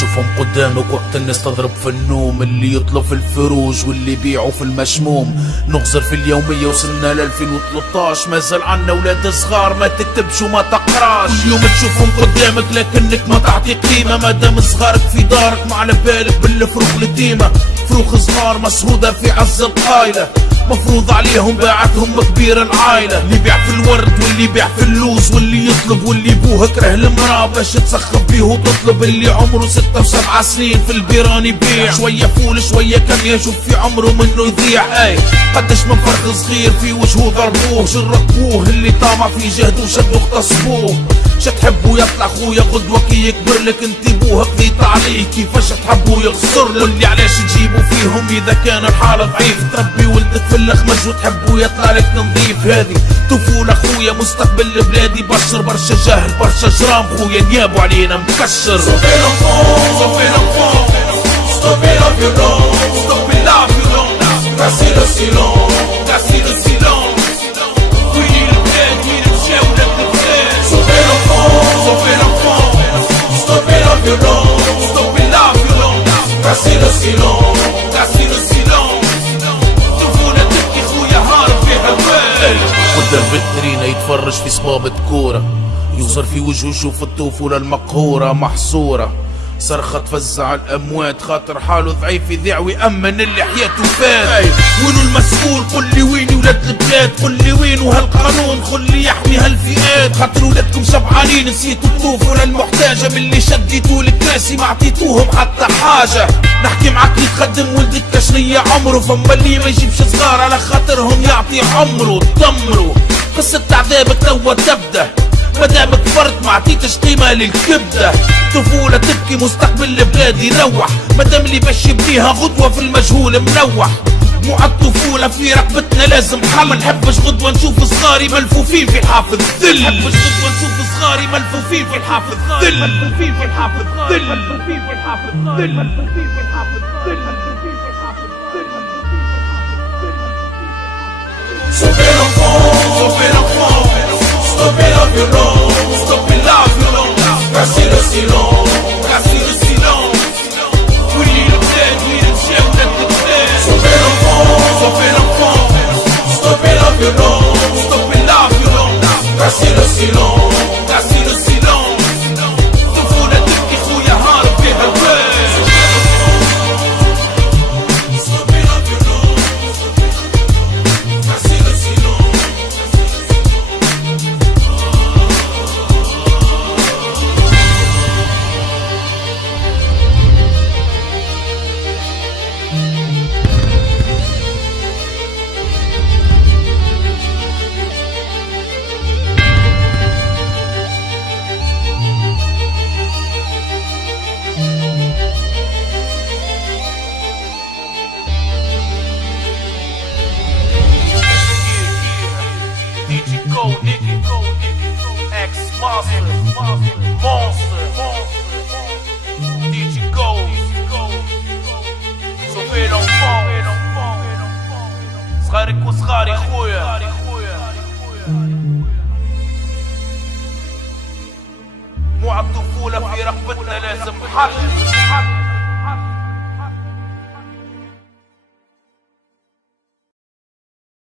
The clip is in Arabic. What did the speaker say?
شوفهم قدامك وقت الناس تضرب في النوم، اللي يطلب في الفروج واللي يبيعوا في المشموم. نغزر في اليومية وصلنا ل 2013، مازال عنا ولاد صغار ما تكتبش وما تقراش. اليوم تشوفهم قدامك لكنك ما تعطي قيمة، مادام صغارك في دارك ما على بالك بالفروخ اليتيمة. فروخ صغار مسهودة في عز القايلة، مفروض عليهم باعتهم كبير العايلة. اللي يبيع في الورد واللي يبيع في اللوز، واللي يطلب واللي بوه كره المرا باش تسخف بيه وتطلب. اللي عمره 6 و7 سنين في البيران يبيع، شوية فول شوية كم يشوف في عمره منه يضيع. اي قدش من فرخ صغير في وجهه ضربوه، شركوه اللي طامع في جهده وشدوا اغتصبوه. شتحبوا يطلع خويا قدوة كي يكبر لك انت بوه قضيت عليه، كيفاش تحبوا يغسر له. اللي علاش تجيبوا فيهم اذا كان الحالة ضعيف، تربي ولدك في الخمج وتحبوا يطلع لك نظيف. هذه طفولة خويا مستقبل بلادي، بشر برشا جهل برشا جرام خويا نيابوا علينا مكشر. Stoppez l'enfant, stoppez la violence, stoppez la violence, cassez le silence, cassez le silence. Stoppez l'enfant, stoppez la violence, stoppez la violence, cassez le silence, cassez le silence. طفولة تبكي خويا هارب فيها الويل. قدام فيترينا يتفرج في صبابة كورة، يوصل في وجهه يشوف الطفولة المقهورة محصورة. صرخة تفزع الأموات خاطر حاله ضعيف يذيع ويأمن اللي حياته فات. وينو المسؤول قل لي وين ولاد البلاد، قل لي وينو هالقانون قل لي يحمي هالفئات. خاطر ولادكم شبعانين نسيتوا الطفولة المحتاجة، من اللي شديتوا الكراسي ما عطيتوهم حتى حاجة. نحكي معاك اللي تخدم ولدك كشنية عمره، فما اللي ما يجيبش صغار على خاطرهم يعطي عمره. دمروا قصة عذابك توا تبدأ، مادامك فرد ما عطيتش قيمة للكبدة. طفولة تبكي مستقبل البلاد يروح، مادام اللي باش يبنيها غدوة في المجهول منوح. مو عالطفولة في رقبتنا لازم حل، ما نحبش غدوة نشوف صغاري ملفوفين في حافظ ذل. ما نحبش غدوة نشوف صغاري ملفوفين في الحافظ ذل، ملفوفين في الحافظ ذل، ملفوفين في الحافظ ذل، ملفوفين في الحافظ ذل، ملفوفين في الحافظ ذل. Stoppez l'enfant, stoppez la violence, stoppez la violence, cassez le silence, cassez le silence. We need a plan, we need a chef, let the plan. Stoppez l'enfant, stoppez la violence, stoppez la violence, cassez le silence, cassez le silence. طفولة تبكي خويا هارب فيها الويل. Stoppez la violence, cassez le silence. Monster DJ Go Sauver l'enfant صغارك وصغاري خويا مو عالطفولة في رقبتنا لازم حق